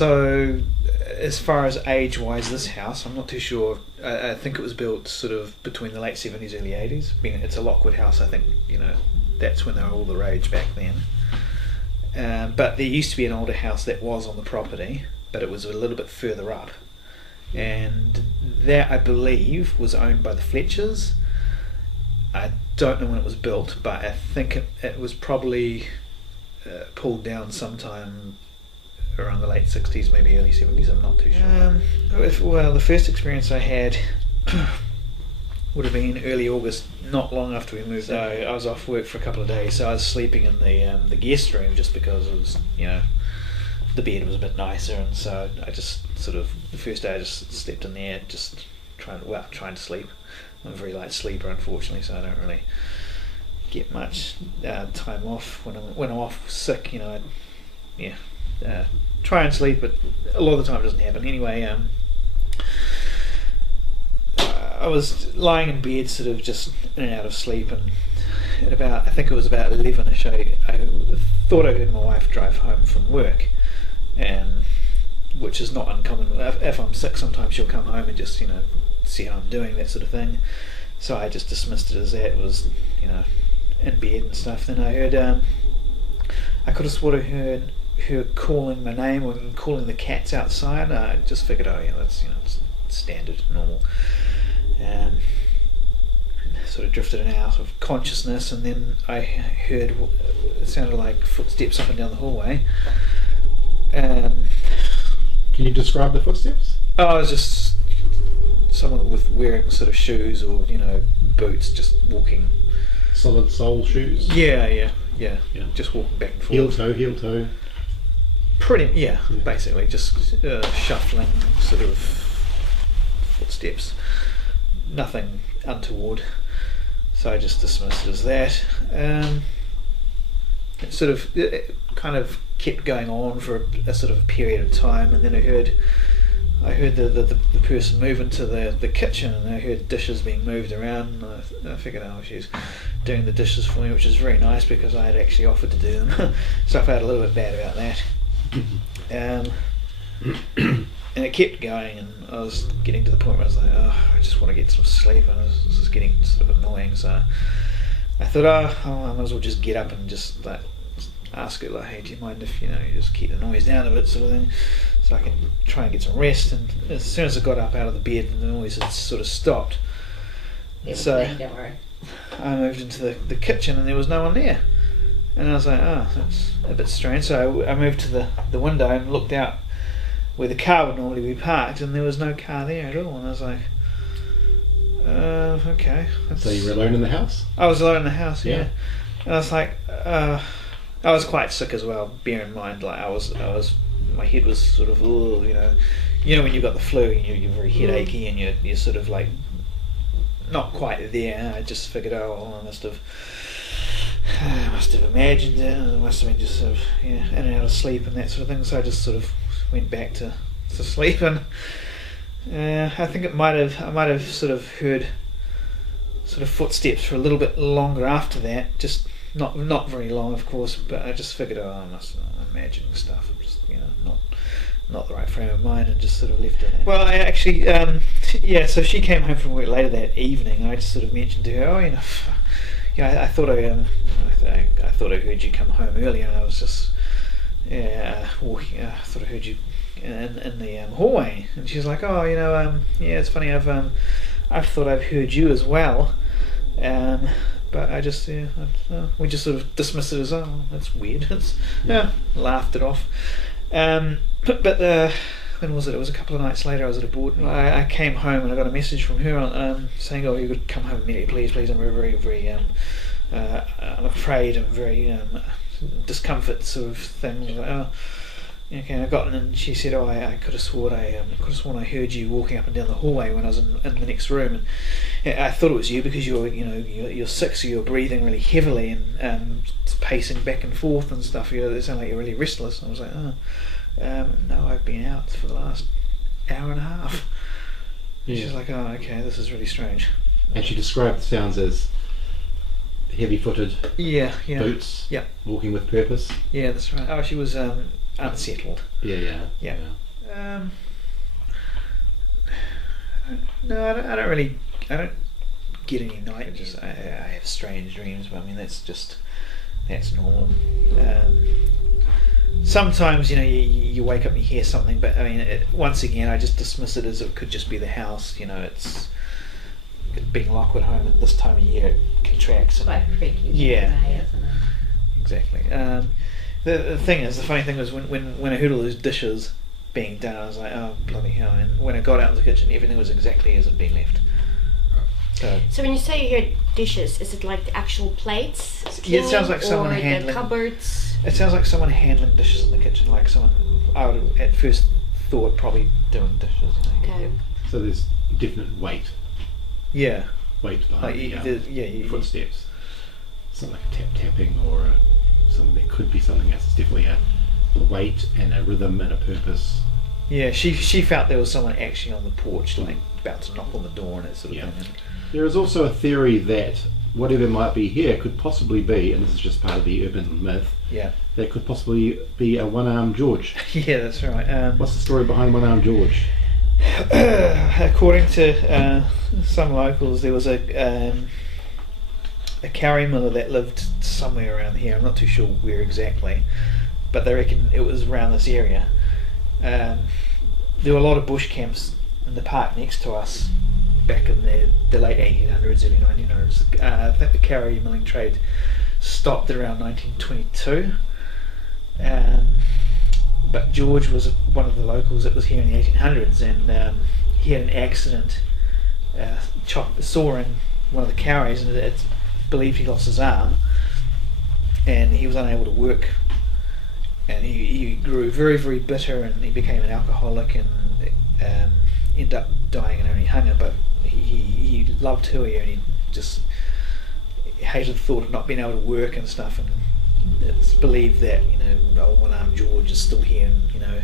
So, as far as age-wise, this house, I'm not too sure. I think it was built sort of between the late 70s, early 80s. Being it's a Lockwood house, I think, that's when they were all the rage back then. But there used to be an older house that was on the property, but it was a little bit further up. And that, I believe, was owned by the Fletchers. I don't know when it was built, but I think it was probably pulled down sometime around the late 60s, maybe early 70s, I'm not too sure. Well, the first experience I had would have been early August, not long after we moved out. I was off work for a couple of days, so I was sleeping in the guest room just because it was, the bed was a bit nicer, and so I just the first day I just slept in there, just trying to sleep. I'm a very light sleeper, unfortunately, so I don't really get much time off when I'm off sick. Try and sleep, but a lot of the time it doesn't happen. Anyway, I was lying in bed, sort of just in and out of sleep, and I think it was about 11ish, I thought I heard my wife drive home from work, which is not uncommon. If I'm sick, sometimes she'll come home and just see how I'm doing, that sort of thing. So I just dismissed it as that. It was in bed and stuff. Then I heard I could have sort of heard her calling my name or calling the cats outside. I just figured, that's it's standard, normal. Sort of drifted out of consciousness, and then I heard it sounded like footsteps up and down the hallway. Can you describe the footsteps? Oh, it was just someone wearing sort of shoes or boots, just walking. Solid sole shoes. Yeah. Just walking back and forth. Heel toe. Pretty, yeah. Basically just shuffling sort of footsteps. Nothing untoward. So I just dismissed it as that. It kind of kept going on for a sort of period of time, and then I heard the person move into the kitchen, and I heard dishes being moved around, and I figured, she's doing the dishes for me, which is very nice because I had actually offered to do them. So I felt a little bit bad about that. And it kept going, and I was getting to the point where I was like, I just want to get some sleep, and this is getting sort of annoying. So I thought, I might as well just get up and just ask her, hey, do you mind if you just keep the noise down a bit, sort of thing, so I can try and get some rest. And as soon as I got up out of the bed, the noise had sort of stopped. So don't worry. I moved into the kitchen, and there was no one there, and I was like, that's a bit strange. So I moved to the window and looked out where the car would normally be parked, and there was no car there at all. And I was like, okay. So you were alone in the house? I was alone in the house, yeah. And I was like, I was quite sick as well. Bear in mind, like I was, my head was sort of, when you've got the flu, and you're very headachy, and you're sort of like not quite there. I just figured, I must have imagined it, and I must have been just sort of in and out of sleep and that sort of thing. So I just sort of went back to sleep, and I think I might have sort of heard sort of footsteps for a little bit longer after that. Just not very long, of course, but I just figured, I must imagining stuff. I'm just not the right frame of mind, and just sort of left it. Well, I actually so she came home from work later that evening, and I just sort of mentioned to her, I thought I thought I heard you come home earlier, and I was just walking. I thought I heard you in the hallway, and she's like, it's funny. I've thought I've heard you as well, but I just we just sort of dismissed it as, that's weird. Laughed it off. But when was it? It was a couple of nights later. I was at a board. I came home and I got a message from her saying, you could come home immediately, please. I'm very, very I'm afraid. I'm very discomfort sort of thing. I was like, okay. And I got in, and she said, I could have sworn I heard you walking up and down the hallway when I was in the next room, and I thought it was you because you're sick, so you're breathing really heavily and pacing back and forth and stuff. It sounded like you're really restless. And I was like, no, I've been out for the last hour and a half. Yeah. She's like, okay, this is really strange. And she described the sounds as heavy-footed yeah boots, walking with purpose. Yeah, that's right. She was unsettled. Yeah. No, I don't get any nightmares. I have strange dreams, but I mean that's normal. Sometimes you wake up and you hear something, but I mean once again I just dismiss it as it could just be the house. It's being locked at home, and this time of year it contracts. Quite freaky. Yeah, Isn't it? exactly. The funny thing was when I heard all those dishes being done, I was like, oh bloody hell! And when I got out of the kitchen, everything was exactly as it had been left. So when you say you hear dishes, is it like the actual plates? Yeah, it sounds like someone handling. Or the cupboards? It sounds like someone handling dishes in the kitchen, like someone I would have at first thought probably doing dishes. Okay. So there's definite weight Yeah. behind the footsteps. It's not like a tapping or something that could be something else. It's definitely a weight and a rhythm and a purpose. Yeah, she felt there was someone actually on the porch, like about to knock on the door and that sort of thing. There is also a theory that whatever might be here could possibly be, and this is just part of the urban myth, that could possibly be a one-armed George. Yeah, that's right. What's the story behind one-armed George? According to some locals, there was a carry miller that lived somewhere around here. I'm not too sure where exactly, but they reckon it was around this area. There were a lot of bush camps in the park next to us back in the late 1800s, early 1900s. I think the carry milling trade stopped around 1922. But George was one of the locals that was here in the 1800s, and he had an accident sawing one of the carries, and it's believed he lost his arm, and he was unable to work, and he grew very, very bitter, and he became an alcoholic, and ended up dying in only hunger. But he loved Huia, and he just hated the thought of not being able to work and stuff, and it's believed that one-armed George is still here, and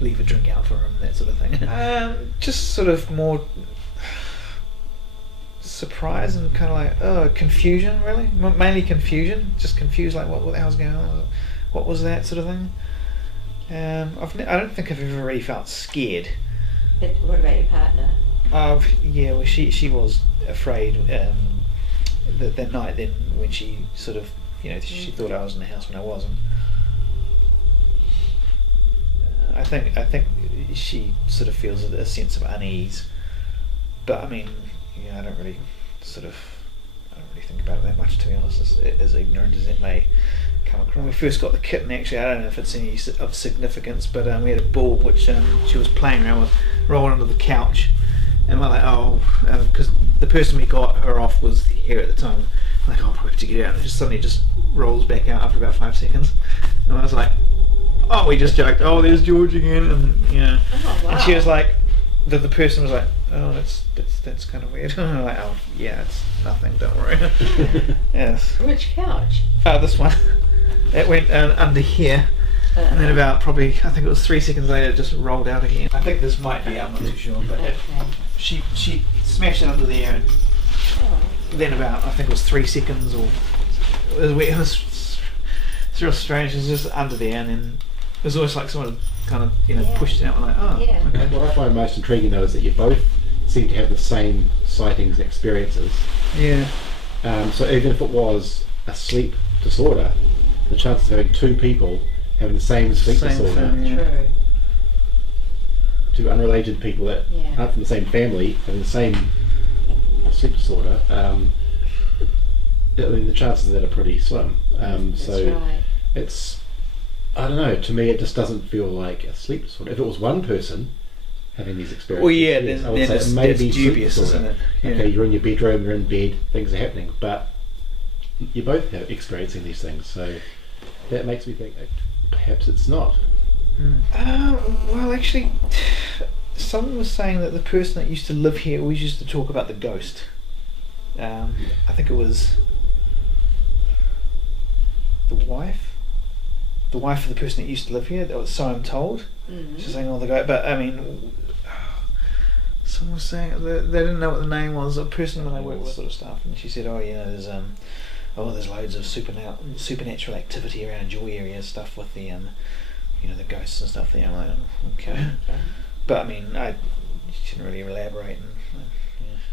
leave a drink out for him, that sort of thing. Just sort of more surprise and kind of like confusion, really, mainly confusion. Just confused, like what the hell's going on? What was that sort of thing? I don't think I've ever really felt scared. But what about your partner? Yeah, well, she was afraid that night. Then when she sort of, she thought I was in the house when I wasn't. I think she sort of feels a sense of unease, but I mean, I don't really think about it that much, to be honest. As ignorant as it may come across. When we first got the kitten, actually, I don't know if it's any of significance, but we had a ball which she was playing around with, rolling under the couch, and we're like, because the person we got her off was here at the time. I'm like, probably have to get out, and it just suddenly just rolls back out after about 5 seconds, and I was like, we just joked, there's George again, and Oh, wow. and she was like, the person was like, that's kind of weird. I'm like, it's nothing, don't worry. Yes. Which couch? This one. It went under here, and then about probably, I think it was 3 seconds later, it just rolled out again. I think this might be, I'm not too sure, but she smashed it under there, and then about, I think it was 3 seconds, or it was real strange. It was just under there, and then it was almost like someone kind of pushed it out, and like, okay. What I find most intriguing though is that you both seem to have the same sightings and experiences. Yeah. So even if it was a sleep disorder, the chances of having two people having the same sleep disorder, True. two unrelated people that aren't from the same family having the same sleep disorder, I mean the chances of that are pretty slim. It's, I don't know, to me it just doesn't feel like a sleep disorder. If it was one person having these experiences, I would say it may be dubious, sleep disorder. isn't it? Yeah. Okay, you're in your bedroom, you're in bed, things are happening, but you're both experiencing these things, so that makes me think perhaps it's not. Well, actually, someone was saying that the person that used to live here always used to talk about the ghost. I think it was the wife of the person that used to live here. That was, so I'm told. She's saying all the ghost, but I mean, someone was saying they didn't know what the name was. A person that I work with, sort of stuff, and she said, there's loads of supernatural activity around your area, stuff with the the ghosts and stuff there. I'm like, oh, okay. But I mean, I shouldn't really elaborate.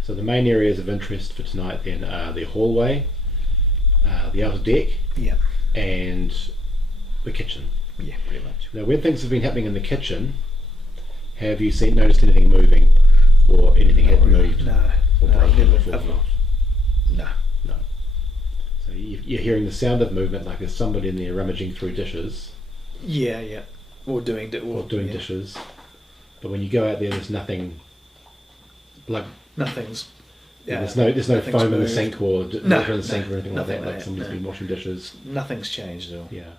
So the main areas of interest for tonight then are the hallway, the outer deck, and the kitchen. Yeah, pretty much. Now, when things have been happening in the kitchen, have you noticed anything moving, or anything having moved? No. Or broken or fallen off? No. So you're hearing the sound of movement, like there's somebody in there rummaging through dishes. Yeah. Or doing dishes. But when you go out there, there's nothing. Like nothing's. Yeah, there's no foam in the sink or water in the sink or anything like that. Like somebody's been washing dishes. Nothing's changed at all. Yeah.